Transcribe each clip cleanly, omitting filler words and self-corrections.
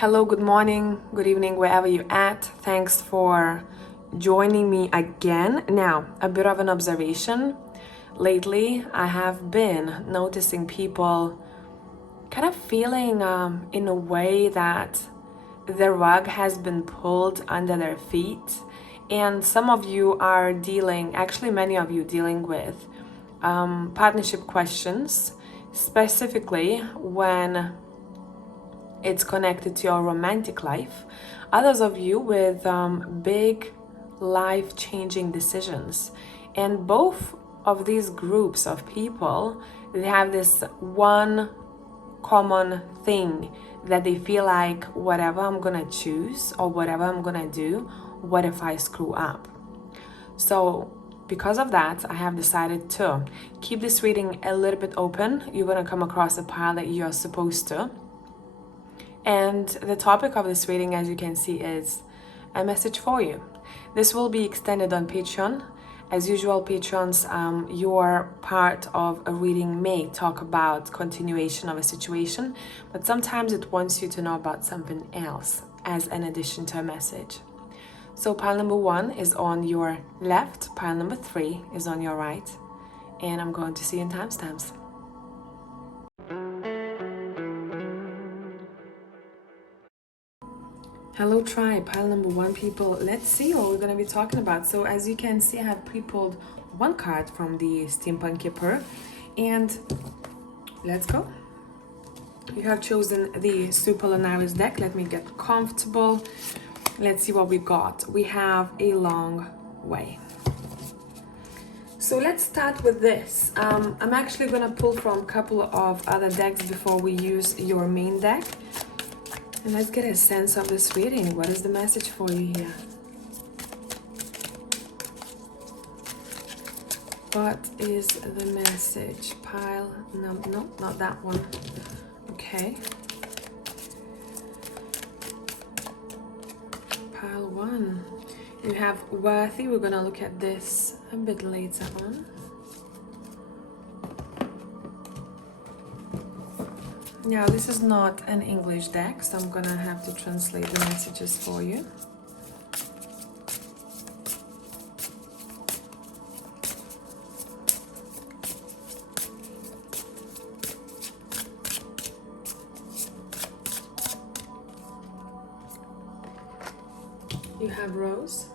Hello, good morning, good evening, wherever you're at. Thanks for joining me again. Now, a bit of an observation. Lately, I have been noticing people kind of feeling in a way that the rug has been pulled under their feet. And some of you are actually many of you dealing with partnership questions, specifically when it's connected to your romantic life. Others of you with big life-changing decisions. And both of these groups of people, they have this one common thing that they feel like whatever I'm gonna choose or whatever I'm gonna do, what if I screw up? So because of that, I have decided to keep this reading a little bit open. You're gonna come across a pile that you are supposed to. And the topic of this reading, as you can see, is a message for you. This will be extended on Patreon. As usual, patrons, your part of a reading may talk about continuation of a situation, but sometimes it wants you to know about something else as an addition to a message. So pile number 1 is on your left, pile number 3 is on your right, and I'm going to see you in timestamps. Hello tribe, pile number 1 people. Let's see what we're going to be talking about. So as you can see, I have pre-pulled one card from the Steampunk Kipper, and let's go. You have chosen the Supernatural deck. Let me get comfortable. Let's see what we got. We have a long way. So let's start with this. I'm actually going to pull from a couple of other decks before we use your main deck. And let's get a sense of this reading. What is the message for you here? What is the message? Pile, no, not that one. Okay. Pile 1. You have worthy. We're gonna look at this a bit later on. Now, this is not an English deck, so I'm gonna have to translate the messages for you. You have Rose.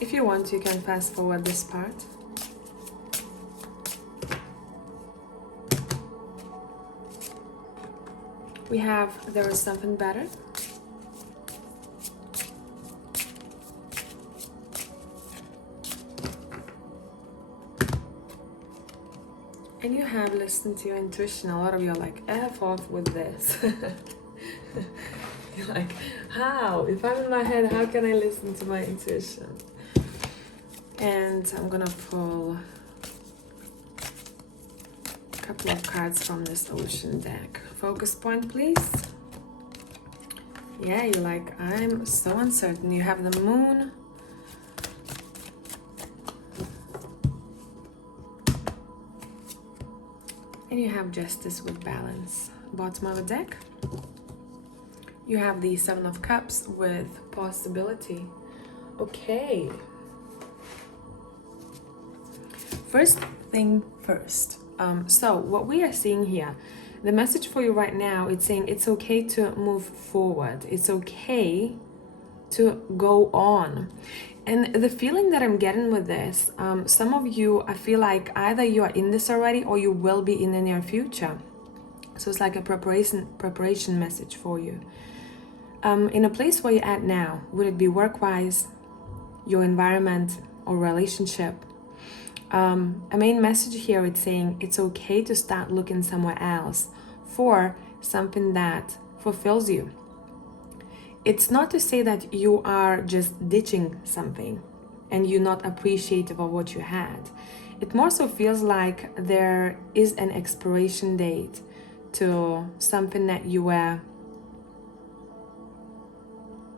If you want, you can fast forward this part. We have There Is Something Better. And you have Listen to Your Intuition. A lot of you are like, F off with this. You're like, how? If I'm in my head, how can I listen to my intuition? And I'm gonna pull a couple of cards from this Ocean deck. Focus point, please. Yeah, you're like, I'm so uncertain. You have the Moon. And you have Justice with Balance. Bottom of the deck, you have the Seven of Cups with Possibility. Okay. First thing first. So what we are seeing here, the message for you right now, it's saying it's okay to move forward. It's okay to go on. And the feeling that I'm getting with this, some of you, I feel like either you are in this already or you will be in the near future. So it's like a preparation message for you. In a place where you're at now, would it be work-wise, your environment, or relationship? A main message here, it's saying it's okay to start looking somewhere else for something that fulfills you. It's not to say that you are just ditching something and you're not appreciative of what you had. It more so feels like there is an expiration date to something that you were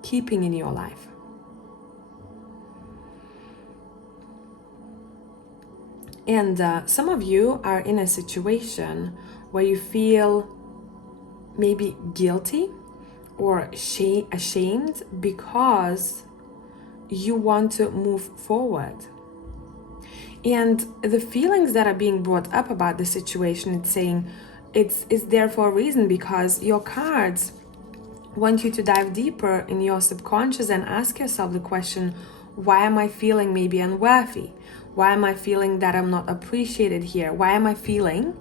keeping in your life. And some of you are in a situation where you feel maybe guilty or ashamed because you want to move forward. And the feelings that are being brought up about the situation, it's saying it's there for a reason, because your cards want you to dive deeper in your subconscious and ask yourself the question, why am I feeling maybe unworthy? Why am I feeling that I'm not appreciated here? Why am I feeling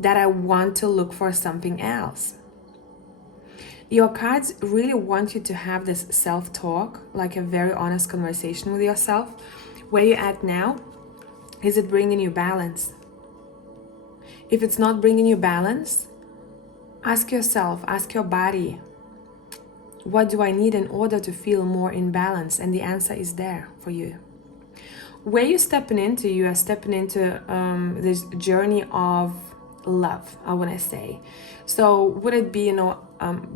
that I want to look for something else? Your cards really want you to have this self-talk, like a very honest conversation with yourself. Where you're at now, is it bringing you balance? If it's not bringing you balance, ask yourself, ask your body, what do I need in order to feel more in balance? And the answer is there for you. Where you're stepping into, you are stepping into this journey of love, I want to say. So would it be,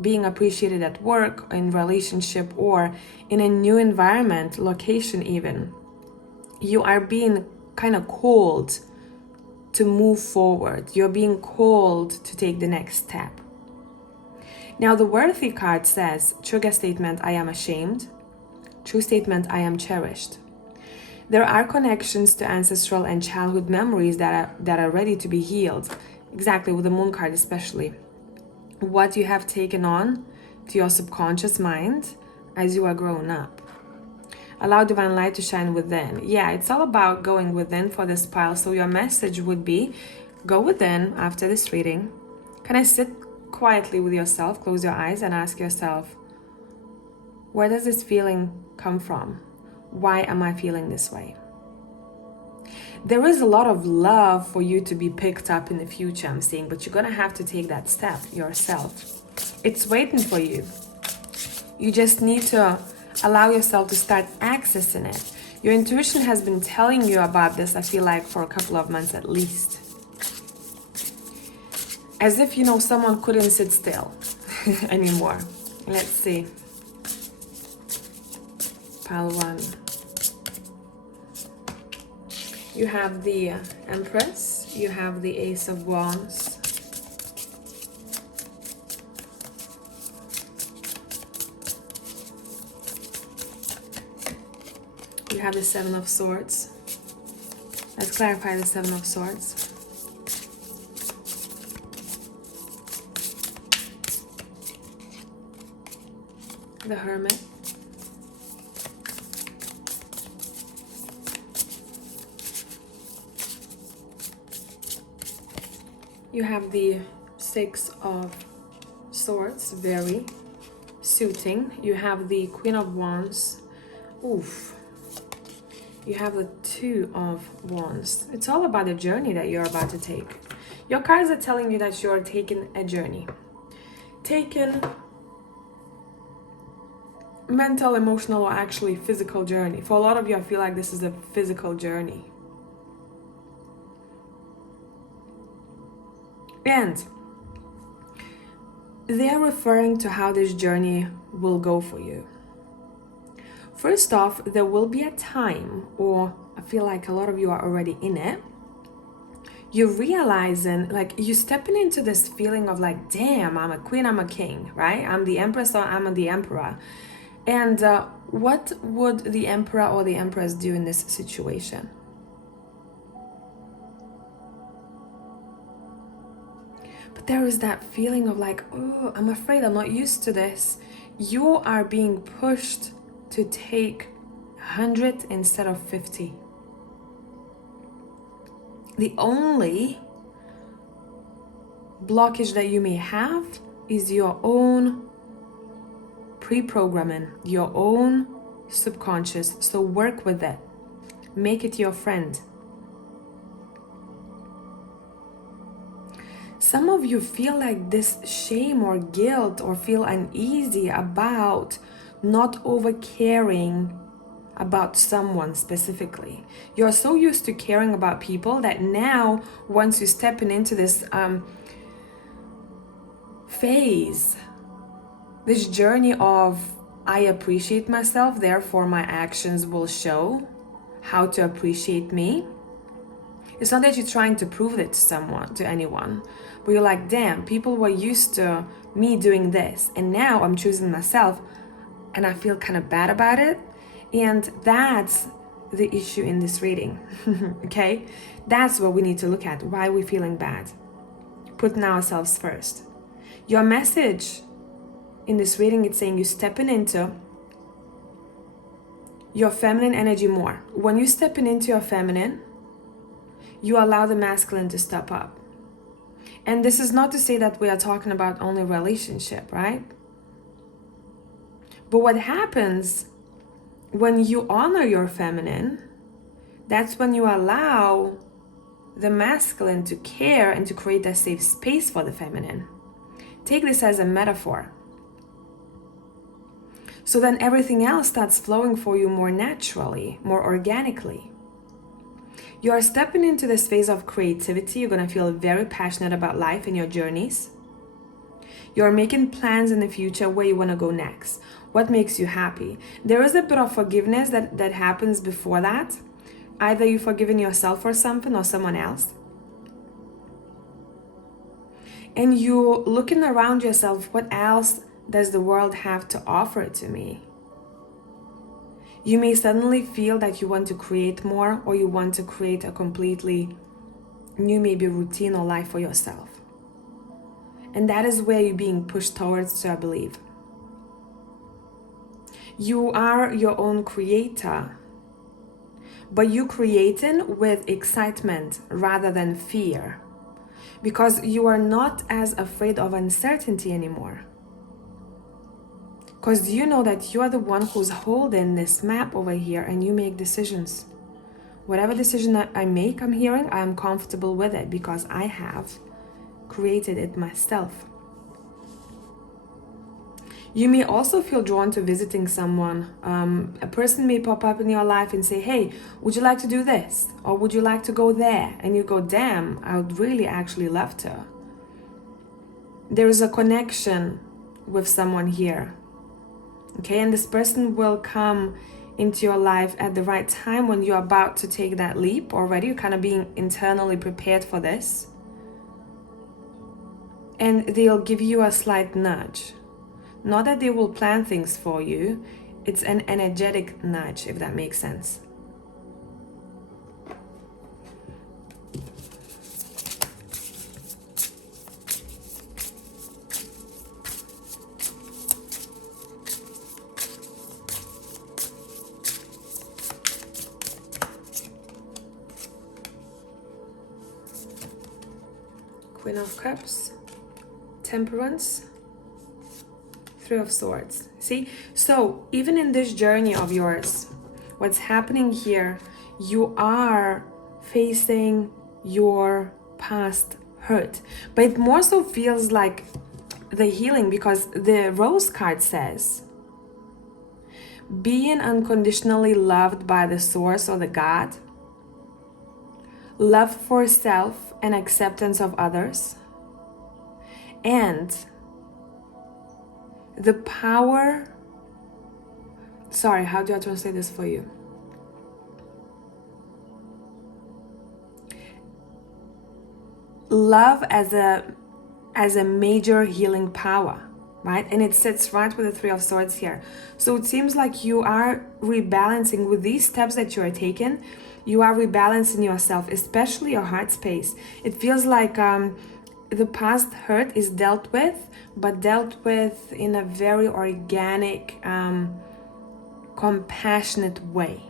being appreciated at work, in relationship, or in a new environment, location even? You are being kind of called to move forward. You're being called to take the next step. Now the worthy card says, trigger statement, I am ashamed. True statement, I am cherished. There are connections to ancestral and childhood memories that are ready to be healed. Exactly, with the moon card especially. What you have taken on to your subconscious mind as you are growing up. Allow divine light to shine within. Yeah, it's all about going within for this pile. So your message would be, go within after this reading. Can I sit quietly with yourself, close your eyes and ask yourself, where does this feeling come from? Why am I feeling this way? There is a lot of love for you to be picked up in the future, I'm saying, but you're gonna have to take that step yourself. It's waiting for you. You just need to allow yourself to start accessing it. Your intuition has been telling you about this, I feel like, for a couple of months at least. As if, someone couldn't sit still anymore. Let's see. Pile 1. You have the Empress. You have the Ace of Wands. You have the Seven of Swords. Let's clarify the Seven of Swords. The Hermit. You have the Six of Swords, very suiting. You have the Queen of Wands. Oof. You have the Two of Wands. It's all about the journey that you're about to take. Your cards are telling you that you're taking a journey. Taking mental, emotional, or actually physical journey. For a lot of you, I feel like this is a physical journey. And they're referring to how this journey will go for you. First off, there will be a time, or I feel like a lot of you are already in it, you're realizing, like, you're stepping into this feeling of like, damn, I'm a queen, I'm a king, right? I'm the empress or I'm the emperor. And what would the emperor or the empress do in this situation? But there is that feeling of like, oh, I'm afraid, I'm not used to this. You are being pushed to take 100 instead of 50. The only blockage that you may have is your own pre-programming, your own subconscious. So work with it. Make it your friend. Some of you feel like this shame or guilt, or feel uneasy about not over caring about someone specifically. You're so used to caring about people that now, once you're stepping into this phase, this journey of I appreciate myself, therefore my actions will show how to appreciate me. It's not that you're trying to prove it to someone, to anyone, but you're like, damn, people were used to me doing this, and now I'm choosing myself, and I feel kind of bad about it. And that's the issue in this reading. Okay? That's what we need to look at. Why we're feeling bad. Putting ourselves first. Your message in this reading, it's saying you're stepping into your feminine energy more. When you're stepping into your feminine, you allow the masculine to step up. And this is not to say that we are talking about only relationship, right? But what happens when you honor your feminine, that's when you allow the masculine to care and to create a safe space for the feminine. Take this as a metaphor. So then everything else starts flowing for you more naturally, more organically. You are stepping into this phase of creativity. You're going to feel very passionate about life and your journeys. You're making plans in the future where you want to go next. What makes you happy? There is a bit of forgiveness that happens before that. Either you've forgiven yourself for something or someone else. And you're looking around yourself, what else does the world have to offer to me? You may suddenly feel that you want to create more, or you want to create a completely new, maybe routine or life for yourself. And that is where you're being pushed towards to, I believe. You are your own creator, but you're creating with excitement rather than fear, because you are not as afraid of uncertainty anymore. Because you know that you are the one who's holding this map over here, and you make decisions. Whatever decision that I make, I'm hearing, I am comfortable with it because I have created it myself. You may also feel drawn to visiting someone. A person may pop up in your life and say, hey, would you like to do this? Or would you like to go there? And you go, damn, I would really actually love to. There is a connection with someone here. Okay, and this person will come into your life at the right time when you're about to take that leap already. You're kind of being internally prepared for this. And they'll give you a slight nudge. Not that they will plan things for you. It's an energetic nudge, if that makes sense. Queen of Cups, Temperance, Three of Swords. See, so even in this journey of yours, what's happening here, you are facing your past hurt, but it more so feels like the healing, because the Rose card says being unconditionally loved by the source or the God, love for self and acceptance of others, and the power, sorry, how do I translate this for you? Love as a major healing power, right? And it sits right with the Three of Swords here. So it seems like you are rebalancing with these steps that you are taking. You are rebalancing yourself, especially your heart space. It feels like the past hurt is dealt with, but dealt with in a very organic, compassionate way.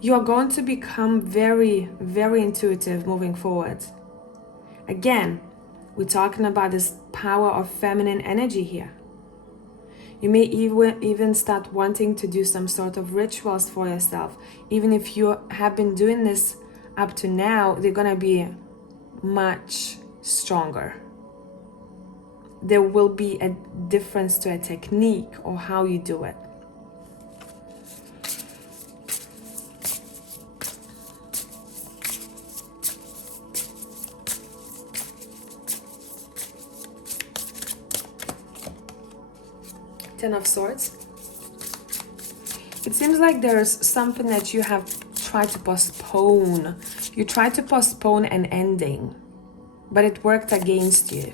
You are going to become very, very intuitive moving forward. Again, we're talking about this power of feminine energy here. You may even start wanting to do some sort of rituals for yourself. Even if you have been doing this up to now, they're gonna be much stronger. There will be a difference to a technique or how you do it. Ten of Swords. It seems like there's something that you have tried to postpone. You tried to postpone an ending, but it worked against you.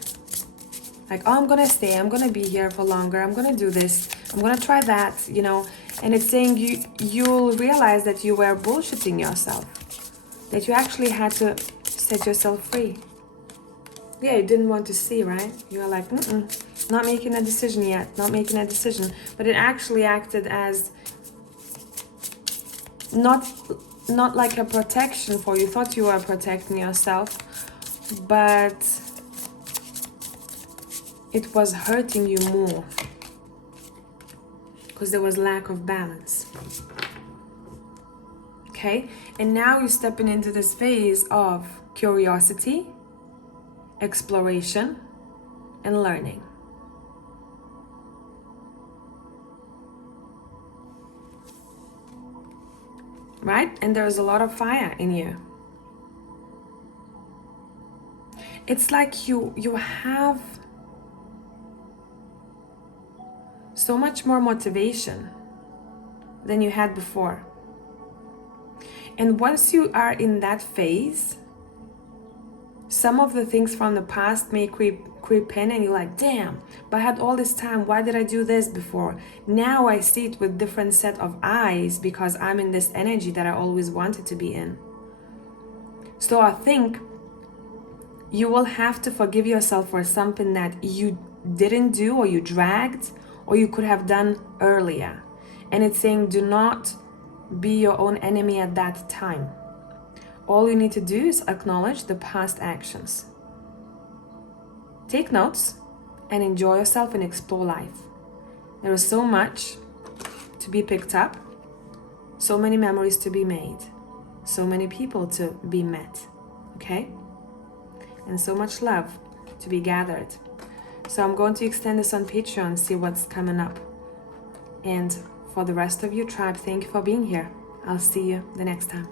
Like, oh, I'm gonna stay, I'm gonna be here for longer, I'm gonna do this, I'm gonna try that, you know. And it's saying you'll realize that you were bullshitting yourself, that you actually had to set yourself free. Yeah, you didn't want to see, right? You were like, not making a decision yet, not making a decision. But it actually acted as not like a protection for you. You thought you were protecting yourself, but it was hurting you more because there was lack of balance. Okay, and now you're stepping into this phase of curiosity, exploration, and learning. Right? And there's a lot of fire in you. It's like you have so much more motivation than you had before. And once you are in that phase, some of the things from the past may creep in and you're like, damn, but I had all this time, why did I do this before? Now I see it with different set of eyes because I'm in this energy that I always wanted to be in. So I think you will have to forgive yourself for something that you didn't do or you dragged or you could have done earlier. And it's saying do not be your own enemy at that time. All you need to do is acknowledge the past actions. Take notes and enjoy yourself and explore life. There is so much to be picked up, so many memories to be made, so many people to be met, okay? And so much love to be gathered. So I'm going to extend this on Patreon, see what's coming up. And for the rest of you, tribe, thank you for being here. I'll see you the next time.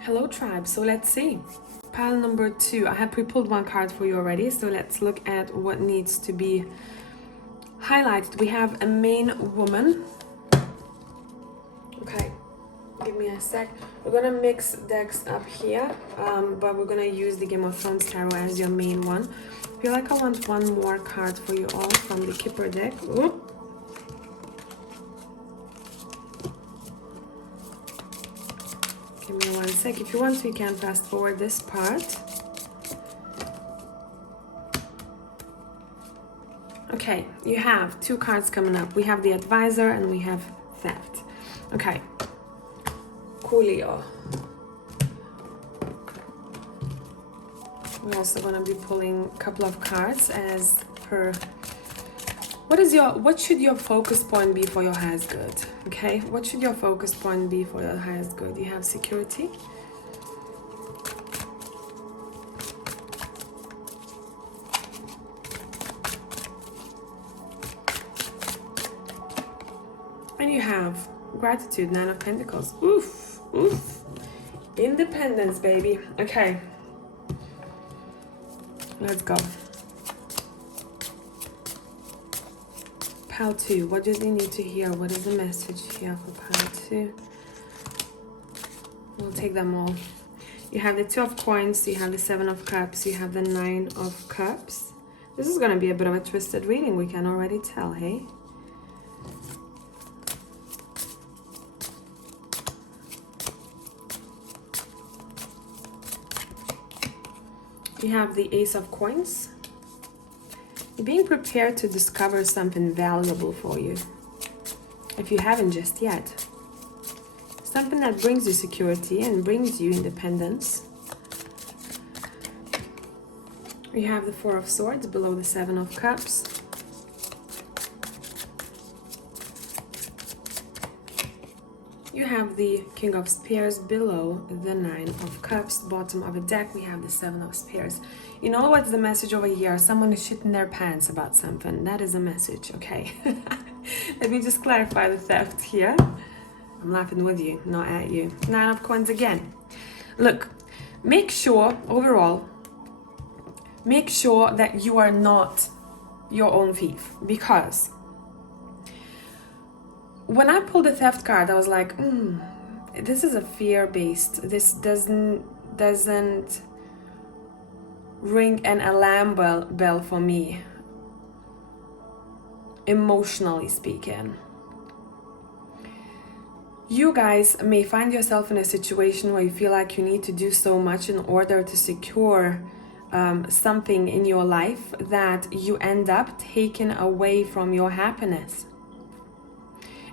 Hello, tribe. So let's see. Pile number 2. I have pre-pulled one card for you already. So let's look at what needs to be highlighted. We have a main woman. Okay. Give me a sec. We're gonna mix decks up here, but we're gonna use the Game of Thrones Tarot as your main one. I feel like I want one more card for you all from the Kipper deck. Ooh. Give me one sec. If you want to, you can fast forward this part. Okay, you have 2 cards coming up. We have the Advisor and we have Theft. Okay. Coolio. We're also going to be pulling a couple of cards as per. What should your focus point be for your highest good? Okay, what should your focus point be for your highest good? You have security. And you have gratitude, 9 of Pentacles. Oof, oof. Independence, baby. Okay. Let's go. Pile 2. What do they need to hear? What is the message here for pile 2? We'll take them all. You have the 2 of Coins. You have the 7 of Cups. You have the 9 of Cups. This is going to be a bit of a twisted reading. We can already tell, hey? You have the Ace of Coins. You're being prepared to discover something valuable for you, if you haven't just yet. Something that brings you security and brings you independence. You have the 4 of Swords below the 7 of Cups. You have the King of Spears below the 9 of Cups. Bottom of the deck, we have the 7 of Spears. You know what's the message over here? Someone is shitting their pants about something. That is a message, okay? Let me just clarify the Theft here. I'm laughing with you, not at you. 9 of Coins again. Look, make sure, overall, make sure that you are not your own thief. Because when I pulled the theft card, I was like, this is a fear-based. This doesn't ring an alarm bell for me, emotionally speaking. You guys may find yourself in a situation where you feel like you need to do so much in order to secure something in your life that you end up taking away from your happiness.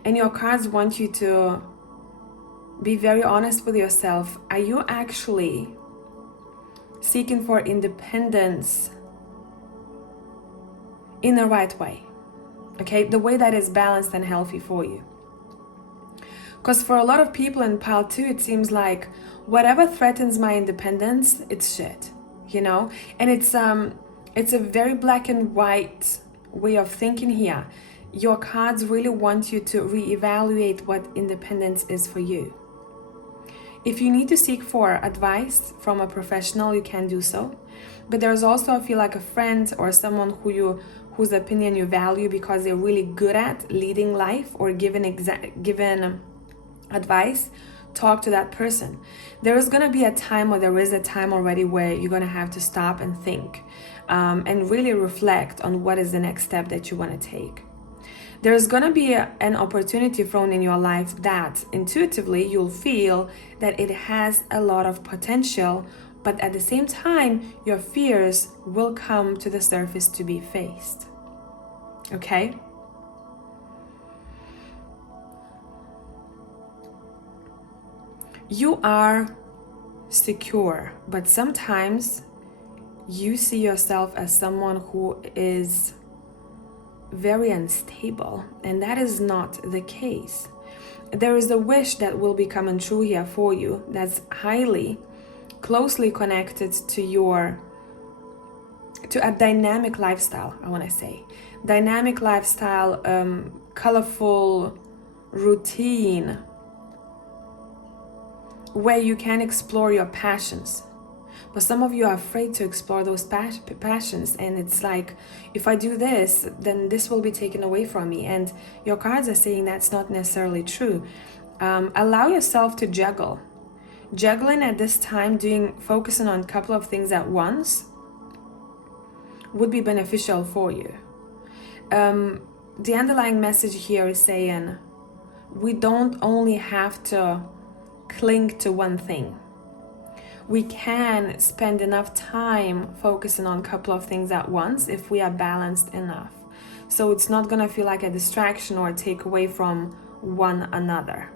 And your cards want you to be very honest with yourself. Are you actually seeking for independence in the right way? Okay, the way that is balanced and healthy for you. Because for a lot of people in pile 2, it seems like whatever threatens my independence, it's shit, you know? And it's a very black and white way of thinking here. Your cards really want you to reevaluate what independence is for you. If you need to seek for advice from a professional, you can do so. But there's also, I feel like, a friend or someone whose opinion you value because they're really good at leading life or giving advice. Talk to that person. There is going to be a time, or there is a time already, where you're going to have to stop and think and really reflect on what is the next step that you want to take. There's going to be an opportunity thrown in your life that intuitively you'll feel that it has a lot of potential, but at the same time, your fears will come to the surface to be faced. Okay? You are secure, but sometimes you see yourself as someone who is very unstable, and that is not the case. There is a wish that will be coming true here for you that's highly closely connected to a dynamic lifestyle. I want to say dynamic lifestyle, colorful routine, where you can explore your passions. But some of you are afraid to explore those passions, and it's like, if I do this, then this will be taken away from me. And your cards are saying that's not necessarily true. Allow yourself to juggle. Juggling at this time, focusing on a couple of things at once, would be beneficial for you. The underlying message here is saying we don't only have to cling to one thing. We can spend enough time focusing on a couple of things at once if we are balanced enough. So it's not going to feel like a distraction or take away from one another.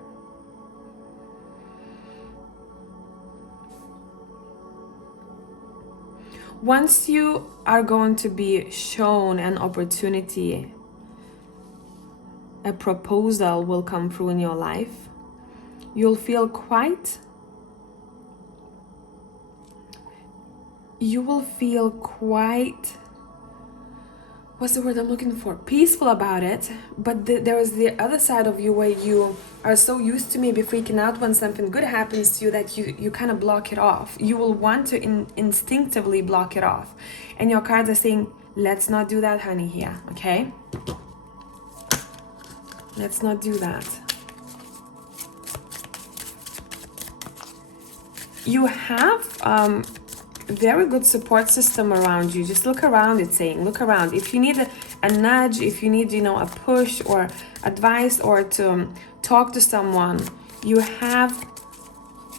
Once you are going to be shown an opportunity, a proposal will come through in your life, you'll feel quite what's the word I'm looking for? Peaceful about it. But there is the other side of you where you are so used to maybe freaking out when something good happens to you that you kind of block it off. You will want to instinctively block it off. And your cards are saying, let's not do that, honey, here, okay? Let's not do that. You have very good support system around you. Just look around, it's saying, look around. If you need a nudge, if you need, a push or advice or to talk to someone, you have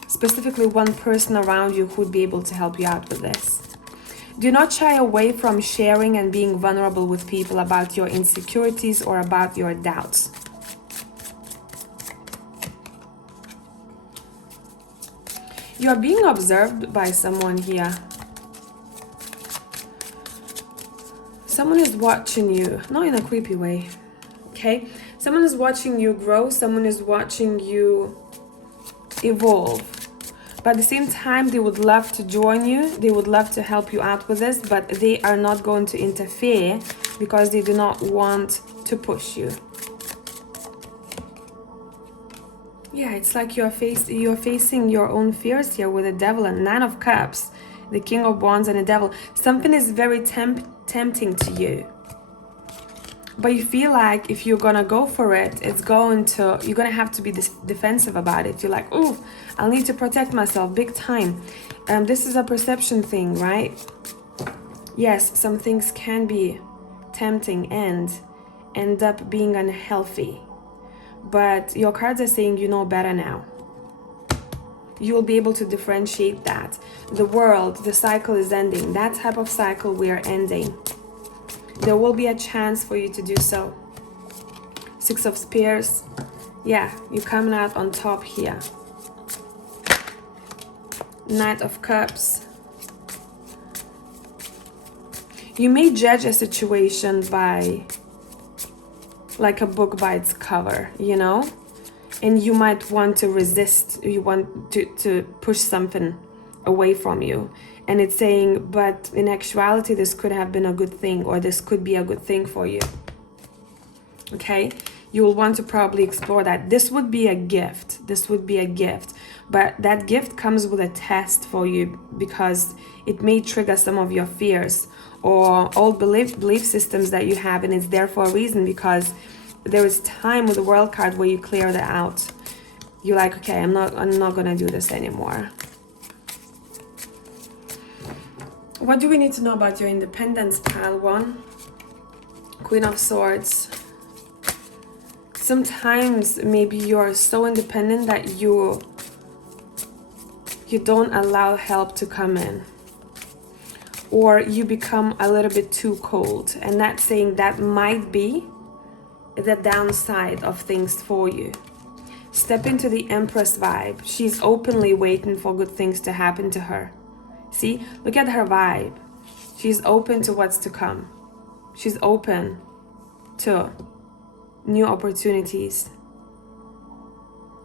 specifically one person around you who would be able to help you out with this. Do not shy away from sharing and being vulnerable with people about your insecurities or about your doubts. You are being observed by someone here. Someone is watching you, not in a creepy way, okay? Someone is watching you grow, someone is watching you evolve. But at the same time, they would love to join you, they would love to help you out with this, but they are not going to interfere because they do not want to push you. Yeah, it's like you're facing your own fears here with the devil and 9 of Cups, the King of Wands and the devil. Something is very tempting to you. But you feel like if you're gonna go for it, you're gonna have to be defensive about it. You're like, oh, I'll need to protect myself big time. This is a perception thing, right? Yes, some things can be tempting and end up being unhealthy. But your cards are saying you know better now. You'll be able to differentiate that. The world, the cycle is ending. That type of cycle we are ending. There will be a chance for you to do so. Six of Spears. Yeah, you're coming out on top here. Knight of Cups. You may judge a situation by, like a book by its cover, you know? And you might want to resist. You want to push something away from you. And it's saying, but in actuality, this could have been a good thing, or this could be a good thing for you. Okay? You will want to probably explore that. This would be a gift. This would be a gift. But that gift comes with a test for you, because it may trigger some of your fears or old belief systems that you have, and it's there for a reason, because there is time with the World card where you clear that out. You're like, okay, I'm not gonna do this anymore. What do we need to know about your independence, pile one? Queen of Swords. Sometimes maybe you're so independent that you don't allow help to come in, or you become a little bit too cold, and that's saying that might be the downside of things for you. Step into the Empress vibe. She's openly waiting for good things to happen to her. See, look at her vibe. She's open to what's to come. She's open to new opportunities.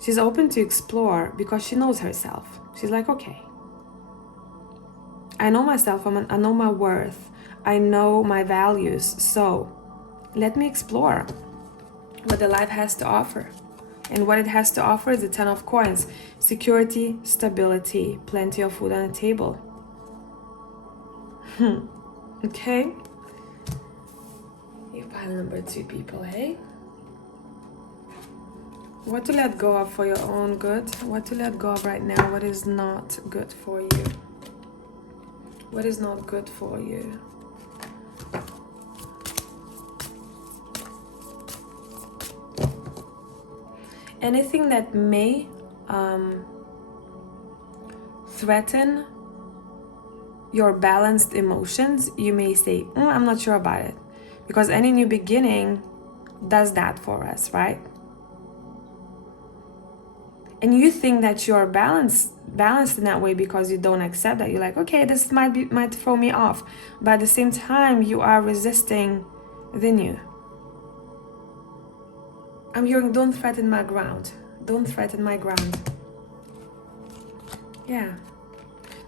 She's open to explore because she knows herself. She's like, okay, I know myself, I know my worth, I know my values, so let me explore what the life has to offer. And what it has to offer is the Ten of Coins. Security, stability, plenty of food on the table. Okay? You pile number 2, people, hey? What to let go of for your own good? What to let go of right now? What is not good for you? What is not good for you? Anything that may threaten your balanced emotions, you may say, I'm not sure about it. Because any new beginning does that for us, right? And you think that you're balanced in that way because you don't accept that. You're like, okay, this might throw me off. But at the same time, you are resisting the new. I'm hearing, don't threaten my ground. Don't threaten my ground. Yeah.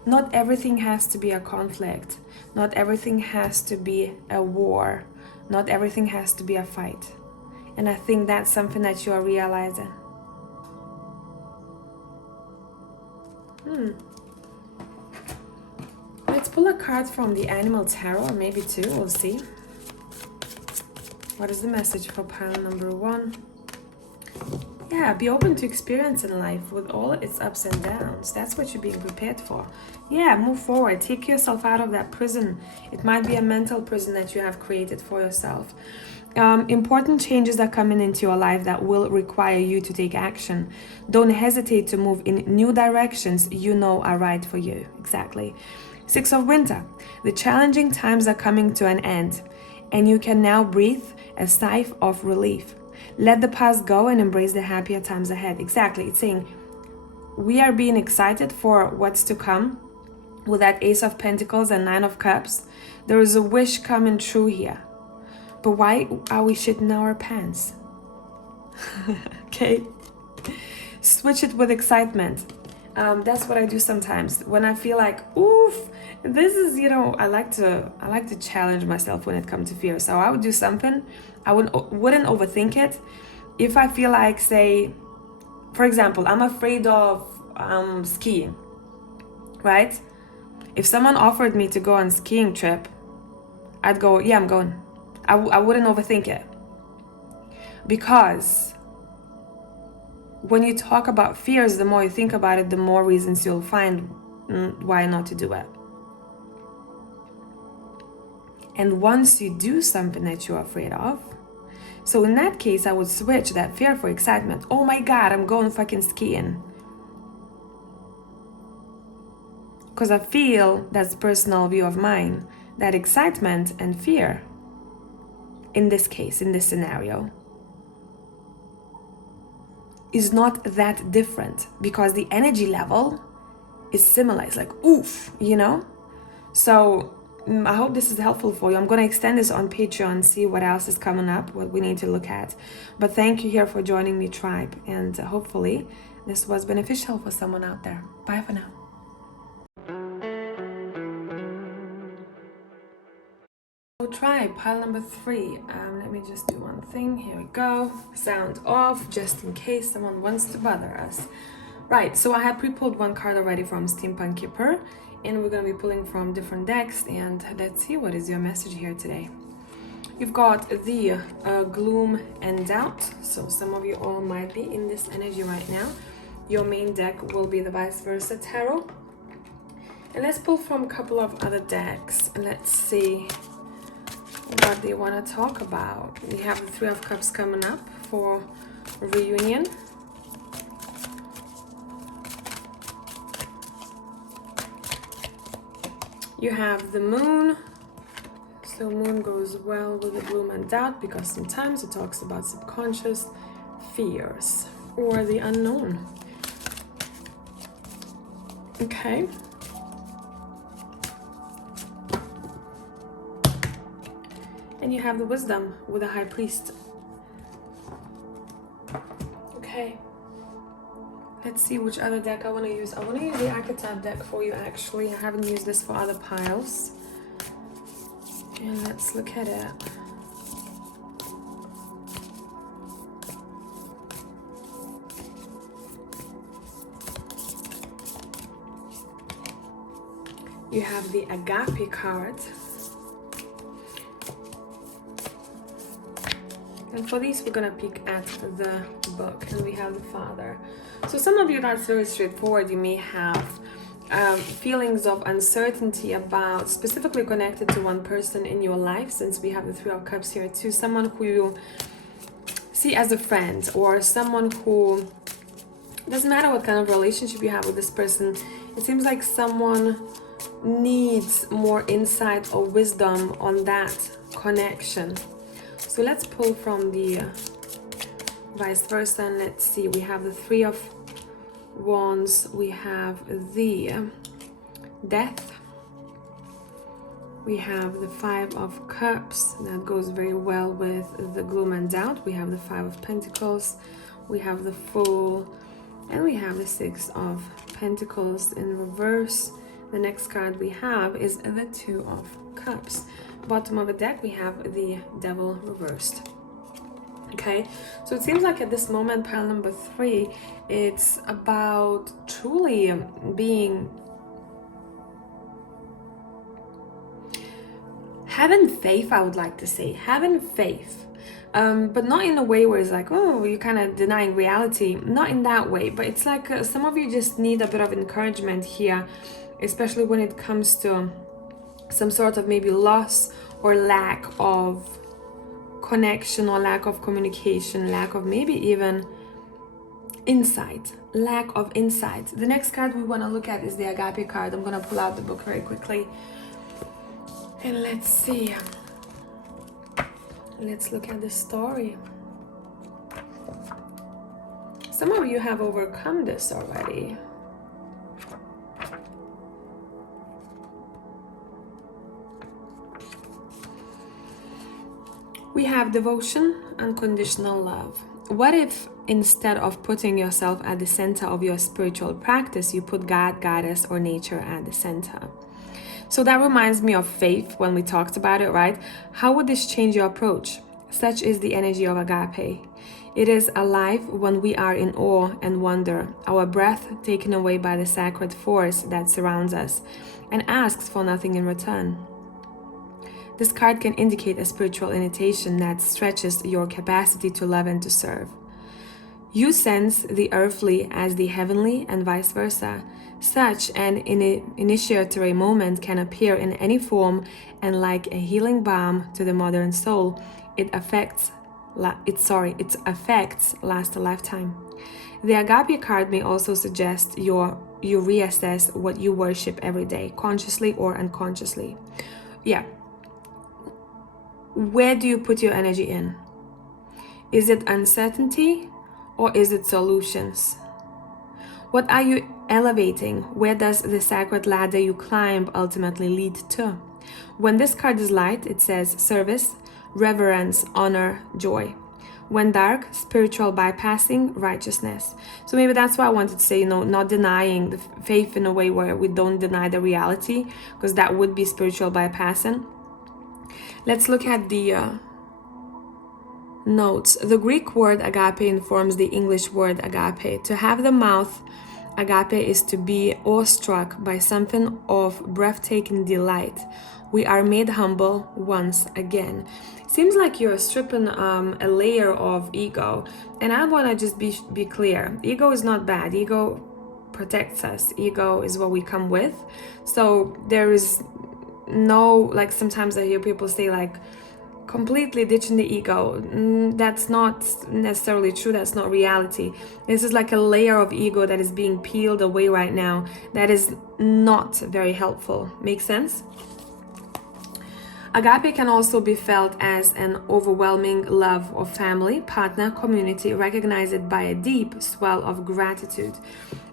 Not everything has to be a conflict. Not everything has to be a war. Not everything has to be a fight. And I think that's something that you are realizing. Let's pull a card from the Animal Tarot, or maybe 2, we'll see. What is the message for pile number 1? Yeah, be open to experience in life with all its ups and downs. That's what you're being prepared for. Yeah, move forward. Take yourself out of that prison. It might be a mental prison that you have created for yourself. Important changes are coming into your life that will require you to take action. Don't hesitate to move in new directions you know are right for you. Exactly. 6 of Winter. The challenging times are coming to an end, and you can now breathe a sigh of relief. Let the past go and embrace the happier times ahead. Exactly. It's saying we are being excited for what's to come with that Ace of Pentacles and 9 of Cups. There is a wish coming true here. But why are we shitting our pants? Okay. Switch it with excitement. That's what I do sometimes. When I feel like, oof, this is, I like to challenge myself when it comes to fear. So I would do something. I wouldn't overthink it. If I feel like, say, for example, I'm afraid of skiing, right? If someone offered me to go on a skiing trip, I'd go, yeah, I'm going. I wouldn't overthink it. Because when you talk about fears, the more you think about it, the more reasons you'll find why not to do it. And once you do something that you're afraid of, so in that case, I would switch that fear for excitement. Oh my God, I'm going fucking skiing. Because I feel, that's a personal view of mine, that excitement and fear, in this case, in this scenario, is not that different because the energy level is similar. It's like, oof, you know? So I hope this is helpful for you. I'm going to extend this on Patreon, see what else is coming up, what we need to look at. But thank you here for joining me, tribe. And hopefully this was beneficial for someone out there. Bye for now. So tribe, pile number 3. Let me just do one thing. Here we go. Sound off, just in case someone wants to bother us. Right, so I have pre-pulled one card already from Steampunk Keeper, and we're going to be pulling from different decks, and let's see what is your message here today. You've got the gloom and doubt, so some of you all might be in this energy right now. Your main deck will be the vice versa tarot. And let's pull from a couple of other decks, and let's see what they want to talk about. We have the 3 of Cups coming up for reunion. You have the moon. So moon goes well with the gloom and doubt because sometimes it talks about subconscious fears or the unknown. Okay. And you have the wisdom with the high priest. Okay. Let's see which other deck I want to use. I want to use the archetype deck for you actually. I haven't used this for other piles. And let's look at it. You have the Agape card. And for these, we're gonna peek at the book, and we have the Father. So some of you, that's very straightforward. You may have feelings of uncertainty about, specifically connected to one person in your life, since we have the 3 of Cups here too. Someone who you see as a friend, or someone who, doesn't matter what kind of relationship you have with this person, it seems like someone needs more insight or wisdom on that connection. So let's pull from the vice versa, and let's see. We have the 3 of Wands, we have the Death, we have the 5 of Cups. That goes very well with the gloom and doubt. We have the 5 of Pentacles, we have the Fool, and we have the 6 of Pentacles in reverse. The next card we have is the 2 of Cups. Bottom of the deck, we have the Devil reversed. Okay, so it seems like at this moment, pile number 3, it's about truly being, having faith, I would like to say, having faith. But not in a way where it's like, oh, you're kind of denying reality. Not in that way, but it's like some of you just need a bit of encouragement here, especially when it comes to some sort of maybe loss or lack of connection, or lack of communication, lack of maybe even insight, lack of insight. The next card we want to look at is the Agape card. I'm going to pull out the book very quickly, and let's see. Let's look at the story. Some of you have overcome this already. We have devotion, unconditional love. What if instead of putting yourself at the center of your spiritual practice, you put God, Goddess, or nature at the center? So that reminds me of faith when we talked about it, right? How would this change your approach? Such is the energy of agape. It is alive when we are in awe and wonder, our breath taken away by the sacred force that surrounds us and asks for nothing in return. This card can indicate a spiritual invitation that stretches your capacity to love and to serve. You sense the earthly as the heavenly and vice versa. Such an initiatory moment can appear in any form, and like a healing balm to the modern soul, it affects last a lifetime. The Agape card may also suggest you reassess what you worship every day, consciously or unconsciously. Yeah. Where do you put your energy in? Is it uncertainty or is it solutions? What are you elevating? Where does the sacred ladder you climb ultimately lead to? When this card is light, it says service, reverence, honor, joy. When dark, spiritual bypassing, righteousness. So maybe that's why I wanted to say, not denying the faith in a way where we don't deny the reality, because that would be spiritual bypassing. Let's look at the notes. The Greek word agape informs the English word agape. To have the mouth agape is to be awestruck by something of breathtaking delight. We are made humble once again. Seems like you're stripping a layer of ego, and I want to just be clear. Ego is not bad. Ego protects us. Ego is what we come with. So there is no, like, sometimes I hear people say like completely ditching the ego. That's not necessarily true. That's not reality. This is like a layer of ego that is being peeled away right now. That is not very helpful. Make sense? Agape can also be felt as an overwhelming love of family, partner, community, recognized by a deep swell of gratitude.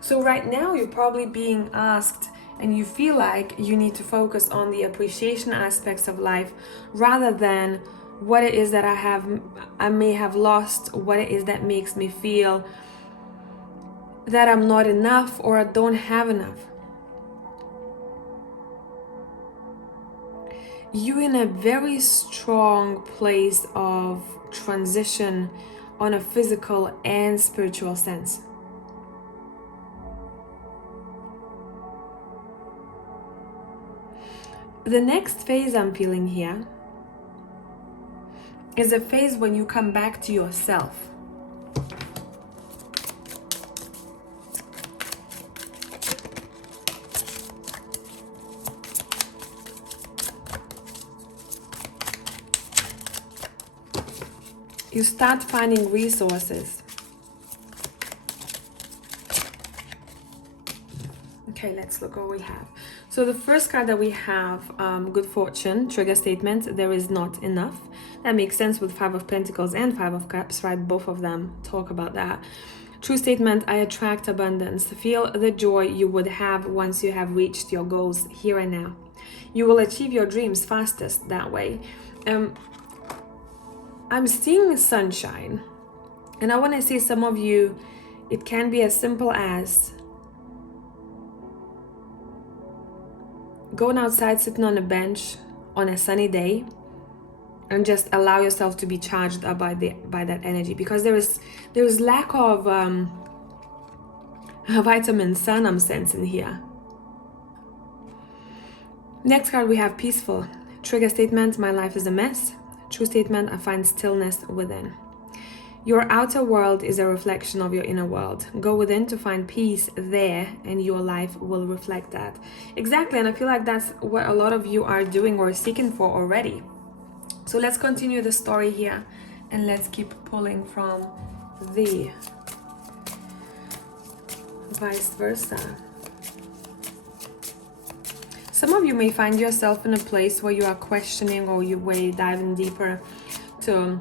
So right now you're probably being asked, and you feel like you need to focus on the appreciation aspects of life rather than what it is that I may have lost, what it is that makes me feel that I'm not enough or I don't have enough. You're in a very strong place of transition on a physical and spiritual sense. The next phase I'm feeling here is a phase when you come back to yourself. You start finding resources. Okay, let's look what we have. So the first card that we have, good fortune, trigger statement, there is not enough. That makes sense with 5 of Pentacles and 5 of Cups, right? Both of them talk about that. True statement, I attract abundance. Feel the joy you would have once you have reached your goals here and now. You will achieve your dreams fastest that way. I'm seeing sunshine, and I want to say some of you, it can be as simple as going outside, sitting on a bench on a sunny day, and just allow yourself to be charged up by that energy, because there is lack of vitamin sun I'm sensing here. Next card we have peaceful. Trigger statement, my life is a mess. True statement, I find stillness within. Your outer world is a reflection of your inner world. Go within to find peace there, and your life will reflect that. Exactly, and I feel like that's what a lot of you are doing or seeking for already. So let's continue the story here, and let's keep pulling from the vice versa. Some of you may find yourself in a place where you are questioning, or you way diving deeper to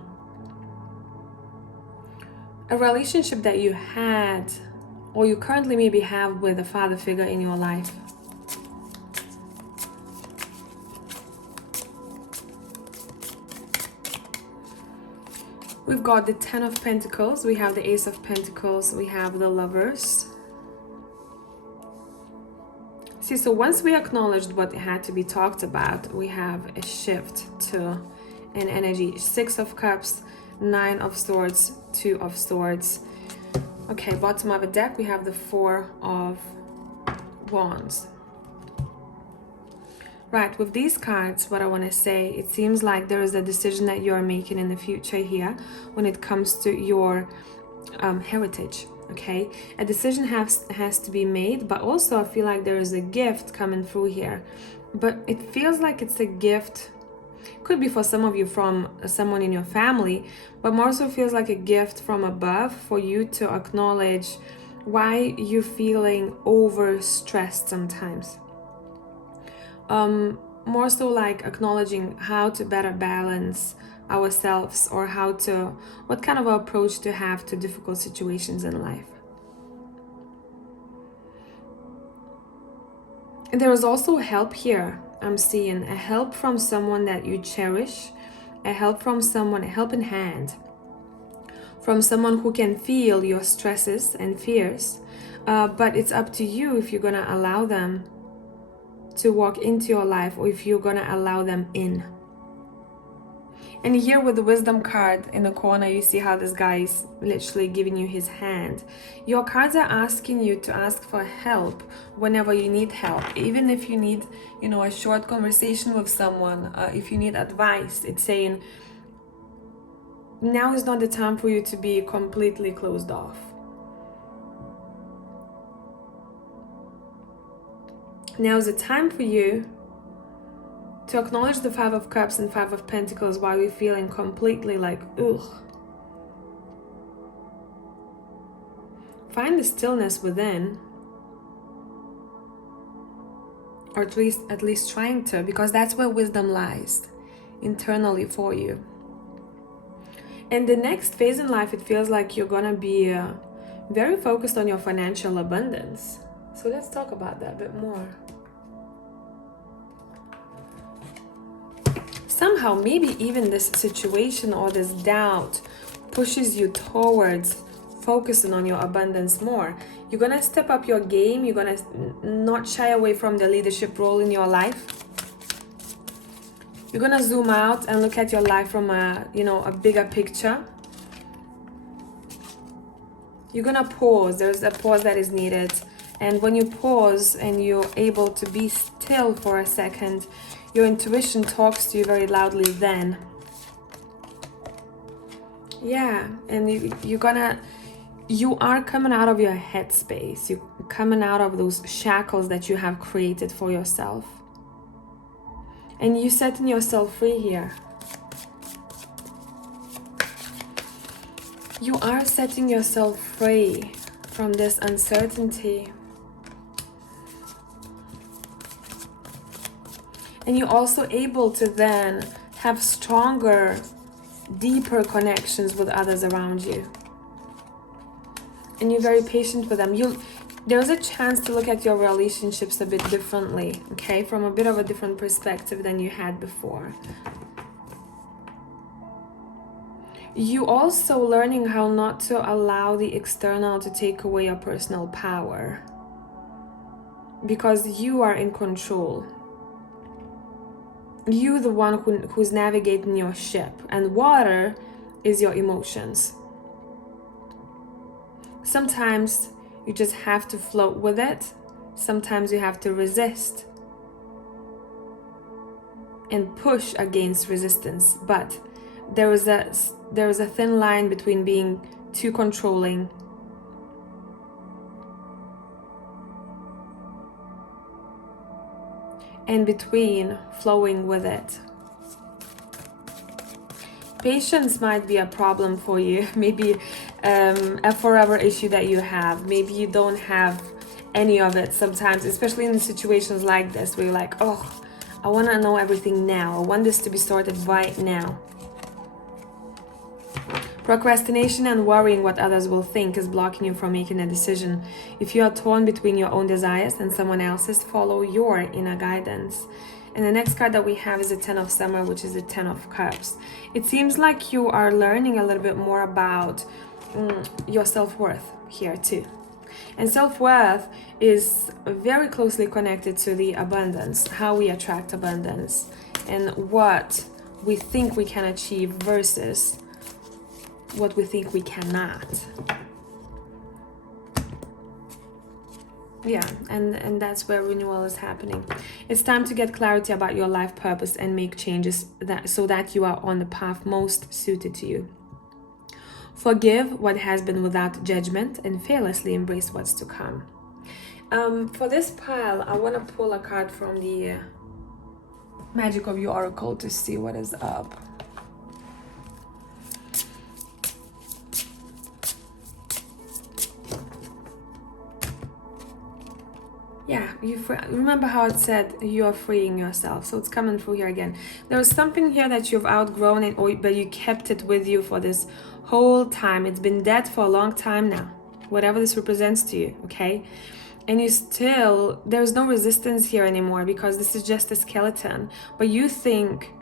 a relationship that you had, or you currently maybe have, with a father figure in your life. We've got the 10 of Pentacles, we have the Ace of Pentacles, we have the Lovers. See, so once we acknowledged what had to be talked about, we have a shift to an energy. 6 of Cups, 9 of Swords, 2 of Swords. Okay, bottom of the deck, we have the 4 of Wands. Right, with these cards, what I want to say, it seems like there is a decision that you're making in the future here when it comes to your heritage, okay? A decision has to be made, but also I feel like there is a gift coming through here. But it feels like it's a gift, could be for some of you from someone in your family, but more so feels like a gift from above for you to acknowledge why you're feeling overstressed sometimes. More so like acknowledging how to better balance ourselves, or what kind of approach to have to difficult situations in life. And there is also help here. I'm seeing a help from someone that you cherish, a help from someone, a helping hand from someone who can feel your stresses and fears, but it's up to you if you're gonna allow them to walk into your life, or if you're gonna allow them in. And here with the wisdom card in the corner, you see how this guy is literally giving you his hand. Your cards are asking you to ask for help whenever you need help, even if you need, a short conversation with someone, if you need advice. It's saying now is not the time for you to be completely closed off. Now is the time for you to acknowledge the Five of Cups and Five of Pentacles while you're feeling completely like, ugh. Find the stillness within, or at least trying to, because that's where wisdom lies, internally for you. And the next phase in life, it feels like you're gonna be very focused on your financial abundance. So let's talk about that a bit more. Somehow, maybe even this situation or this doubt pushes you towards focusing on your abundance more. You're gonna step up your game. You're gonna not shy away from the leadership role in your life. You're gonna zoom out and look at your life from a bigger picture. You're gonna pause. There's a pause that is needed. And when you pause and you're able to be still for a second, your intuition talks to you very loudly then. Yeah, and you are coming out of your headspace. You're coming out of those shackles that you have created for yourself. And you're setting yourself free here. You are setting yourself free from this uncertainty. And you're also able to then have stronger, deeper connections with others around you. And you're very patient with them. There's a chance to look at your relationships a bit differently, okay? From a bit of a different perspective than you had before. You also learning how not to allow the external to take away your personal power. Because you are in control. You're the one who's navigating your ship, and water is your emotions. Sometimes you just have to float with it. Sometimes you have to resist and push against resistance. But there is a thin line between being too controlling and between flowing with it. Patience might be a problem for you. Maybe a forever issue that you have. Maybe you don't have any of it sometimes, especially in situations like this where you're like, oh, I want to know everything now. I want this to be sorted right now. Procrastination and worrying what others will think is blocking you from making a decision. If you are torn between your own desires and someone else's, follow your inner guidance. And the next card that we have is the Ten of Summer, which is the Ten of Cups. It seems like you are learning a little bit more about your self-worth here too. And self-worth is very closely connected to the abundance, how we attract abundance, and what we think we can achieve versus what we think we cannot. Yeah, and that's where renewal is happening. It's time to get clarity about your life purpose and make changes so that you are on the path most suited to you. Forgive what has been without judgment and fearlessly embrace what's to come. For this pile, I want to pull a card from the Magic of Your Oracle to see what is up. Yeah, remember how it said you are freeing yourself, so it's coming through here again. There was something here that you've outgrown it, but you kept it with you for this whole time. It's been dead for a long time now, whatever this represents to you, okay? And you still, there's no resistance here anymore because this is just a skeleton, but you think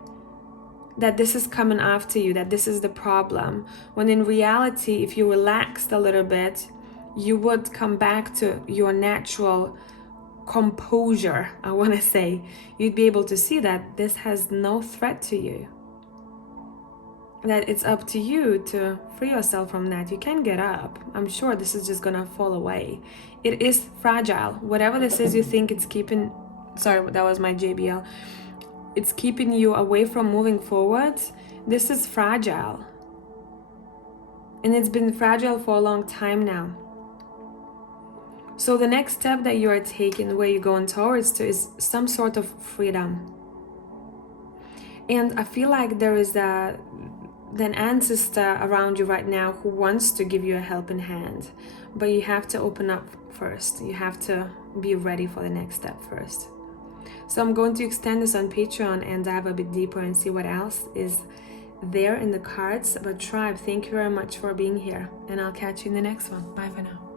that this is coming after you, that this is the problem, when in reality, if you relaxed a little bit, you would come back to your natural composure. I want to say you'd be able to see that this has no threat to you, that it's up to you to free yourself from that. You can get up. I'm sure this is just gonna fall away. It is fragile. Whatever this is you think it's keeping, sorry, that was my JBL, it's keeping you away from moving forward. This is fragile, and it's been fragile for a long time now. So the next step that you are taking, where you're going towards to, is some sort of freedom. And I feel like there is an ancestor around you right now who wants to give you a helping hand, but you have to open up first. You have to be ready for the next step first. So I'm going to extend this on Patreon and dive a bit deeper and see what else is there in the cards. But Tribe, thank you very much for being here, and I'll catch you in the next one. Bye for now.